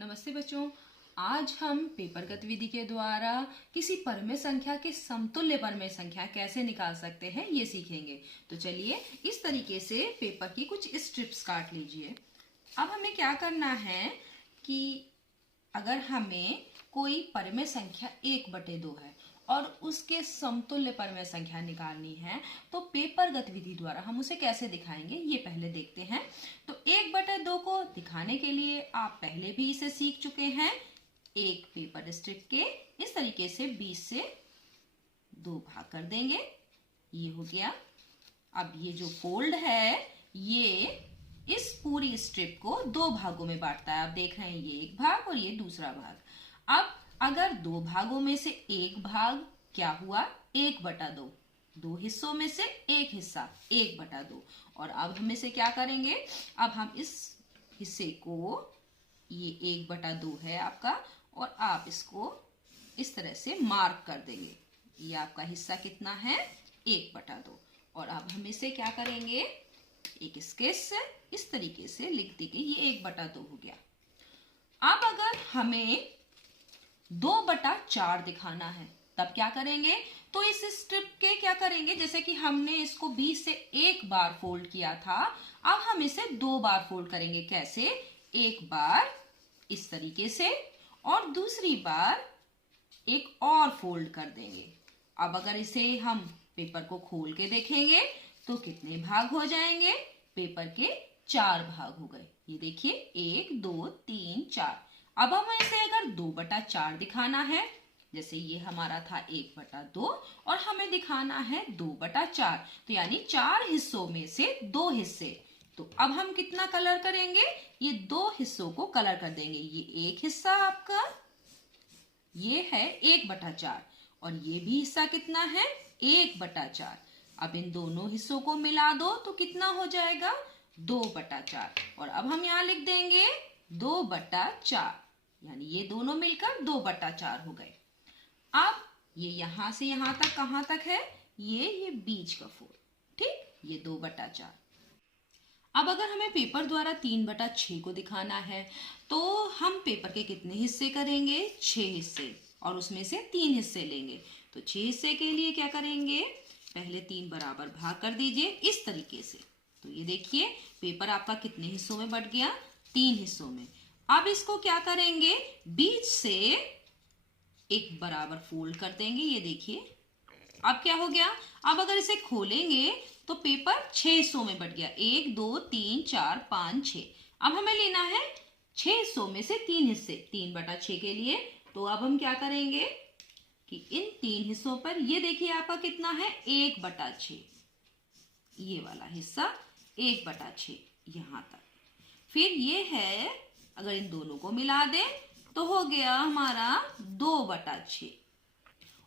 नमस्ते बच्चों। आज हम पेपर गतिविधि के द्वारा किसी परमेय संख्या के समतुल्य परमेय संख्या कैसे निकाल सकते हैं ये सीखेंगे। तो चलिए इस तरीके से पेपर की कुछ स्ट्रिप्स काट लीजिए। अब हमें क्या करना है कि अगर हमें कोई परमेय संख्या 1/2 है और उसके समतुल्य परमेय संख्या निकालनी है तो पेपर गतिविधि द्वारा हम उसे कैसे दिखाएंगे ये पहले देखते हैं। तो 1/2 को दिखाने के लिए आप पहले भी इसे सीख चुके हैं। एक पेपर स्ट्रिप के इस तरीके से 20 से 2 भाग कर देंगे, ये हो गया। अब ये जो फोल्ड है ये इस पूरी स्ट्रिप को 2 भागों में बांटता है। आप देख रहे हैं ये एक भाग और ये दूसरा भाग। अब अगर 2 भागों में से एक भाग क्या हुआ 1/2, 2 हिस्सों में से एक हिस्सा 1/2। और अब हम इसे क्या करेंगे, अब हम इस हिस्से को, ये 1/2 है आपका, और आप इसको इस तरह से मार्क कर देंगे। ये आपका हिस्सा कितना है 1/2। और अब हम इसे क्या करेंगे, एक स्केच से इस तरीके से लिख देंगे, ये 1/2 हो गया। अब अगर हमें 2/4 दिखाना है तब क्या करेंगे, तो इस स्ट्रिप के क्या करेंगे, जैसे कि हमने इसको 20 से एक बार फोल्ड किया था, अब हम इसे 2 बार फोल्ड करेंगे। कैसे, एक बार इस तरीके से और दूसरी बार एक और फोल्ड कर देंगे। अब अगर इसे हम पेपर को खोल के देखेंगे तो कितने भाग हो जाएंगे, पेपर के 4 भाग हो गए। ये देखिए 1 2 3 4। अब हम इसे अगर 2/4 दिखाना है, जैसे ये हमारा था 1/2 और हमें दिखाना है 2/4, तो यानी 4 हिस्सों में से 2 हिस्से। तो अब हम कितना कलर करेंगे, ये 2 हिस्सों को कलर कर देंगे। ये एक हिस्सा आपका ये है 1/4 और ये भी हिस्सा कितना है 1/4। अब इन दोनों हिस्सों को मिला दो तो कितना हो जाएगा 2/4। और अब हम यहाँ लिख देंगे 2/4, यानी ये दोनों मिलकर 2/4 हो गए। अब ये यहां से यहां तक कहां तक है, ये बीच का फोल्ड, ठीक, ये 2/4। अब अगर हमें पेपर द्वारा 3/6 को दिखाना है तो हम पेपर के कितने हिस्से करेंगे, 6 हिस्से, और उसमें से 3 हिस्से लेंगे। तो 6 हिस्से के लिए क्या करेंगे, पहले 3 बराबर भाग कर दीजिए इस तरीके से। तो ये देखिए पेपर आपका कितने हिस्सों में बट गया, 3 हिस्सों में। अब इसको क्या करेंगे, बीच से एक बराबर फोल्ड कर देंगे। ये देखिए अब क्या हो गया, अब अगर इसे खोलेंगे तो पेपर 6 हिस्सों में बट गया, 1 2 3 4 5 6। अब हमें लेना है 6 हिस्सों में से 3 हिस्से 3/6 के लिए। तो अब हम क्या करेंगे कि इन 3 हिस्सों पर ये देखिए आपका कितना है 1/6, ये वाला हिस्सा 1/6 यहां तक। फिर ये है, अगर इन दोनों को मिला दें तो हो गया हमारा 2/6।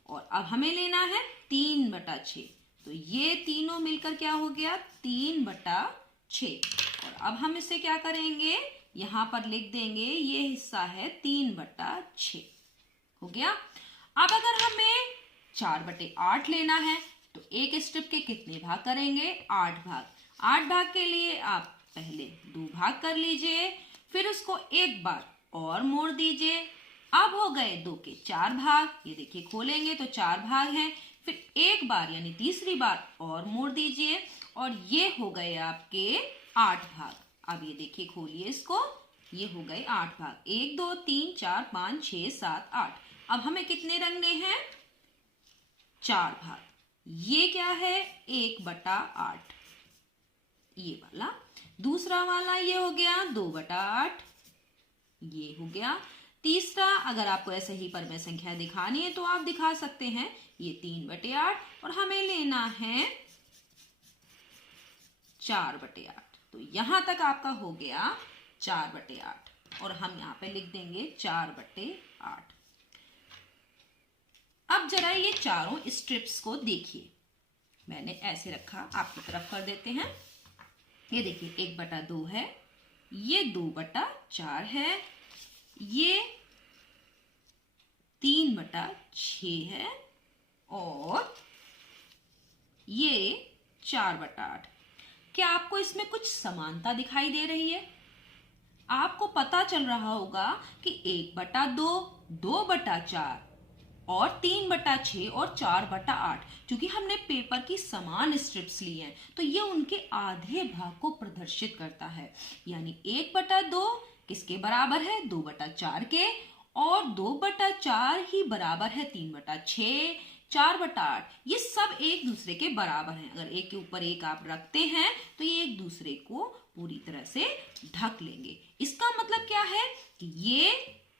और अब हमें लेना है 3/6, तो ये तीनों मिलकर क्या हो गया 3/6। और अब हम इसे क्या करेंगे, यहां पर लिख देंगे ये हिस्सा है 3/6 हो गया। अब अगर हमें 4/8 लेना है तो एक स्ट्रिप के कितने भाग करेंगे, 8 भाग। 8 भाग के लिए आप पहले 2 भाग कर लीजिए, फिर उसको एक बार और मोड़ दीजिए। अब हो गए 2 के 4 भाग, ये देखिए खोलेंगे तो 4 भाग हैं। फिर एक बार यानी तीसरी बार और मोड़ दीजिए और ये हो गए आपके 8 भाग। अब ये देखिए खोलिए इसको, ये हो गए 8 भाग, 1 2 3 4 5 6 7 8। अब हमें कितने रंगने हैं, 4 भाग। ये क्या है 1/8, ये वाला। दूसरा वाला ये हो गया 2/8, ये हो गया। तीसरा, अगर आपको ऐसे ही परमेय संख्या दिखानी है तो आप दिखा सकते हैं, ये 3/8 और हमें लेना है 4/8। तो यहां तक आपका हो गया 4/8 और हम यहां पे लिख देंगे 4/8। अब जरा ये चारों स्ट्रिप्स को देखिए, मैंने ऐसे रखा, आपकी तरफ कर देते हैं। ये देखिए 1/2 है, ये 2/4 है, ये 3/6 है और ये 4/8। क्या आपको इसमें कुछ समानता दिखाई दे रही है? आपको पता चल रहा होगा कि 1/2, 2/4 और 3/6 और 4/8, क्योंकि हमने पेपर की समान स्ट्रिप्स ली हैं तो ये उनके आधे भाग को प्रदर्शित करता है। यानी 1/2 किसके बराबर है? 2/4 के, और 2/4 ही बराबर है 3/6, 4/8। ये सब एक दूसरे के बराबर हैं। अगर एक के ऊपर एक आप रखते हैं तो ये एक दूसरे को पूरी तरह से ढक लेंगे। इसका मतलब क्या है कि ये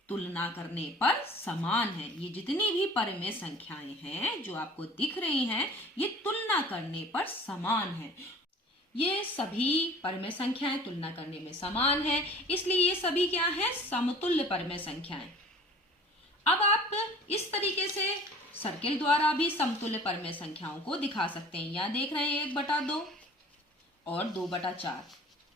तुलना करने पर समान है। ये जितनी भी परिमेय संख्याएं हैं जो आपको दिख रही हैं, ये तुलना करने पर समान है। ये सभी परिमेय संख्याएं तुलना करने में समान है, इसलिए ये सभी क्या है? समतुल्य परिमेय संख्याएं। अब आप इस तरीके से सर्किल द्वारा भी समतुल्य परिमेय संख्याओं को दिखा सकते हैं। यहाँ देख रहे हैं 1/2 और 2/4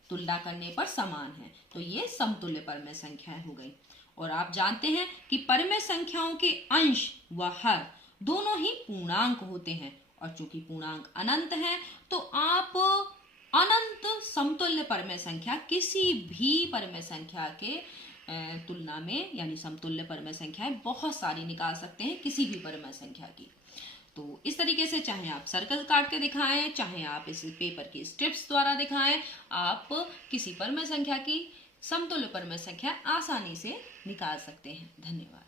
तुलना करने पर समान है, तो ये समतुल्य परिमेय संख्याएं हो गई। और आप जानते हैं कि परिमेय संख्याओं के अंश व हर दोनों ही पूर्णांक होते हैं, और चूंकि पूर्णांक अनंत है तो आप अनंत समतुल्य परिमेय संख्या किसी भी परिमेय संख्या के तुलना में, यानी समतुल्य परिमेय संख्याएं बहुत सारी निकाल सकते हैं किसी भी परिमेय संख्या की। तो इस तरीके से चाहे आप सर्कल काट के दिखाएं, चाहे आप इस पेपर की स्ट्रिप्स द्वारा दिखाएं, आप किसी परिमेय संख्या की समतुल्य परिमेय संख्या आसानी से निकाल सकते हैं। धन्यवाद।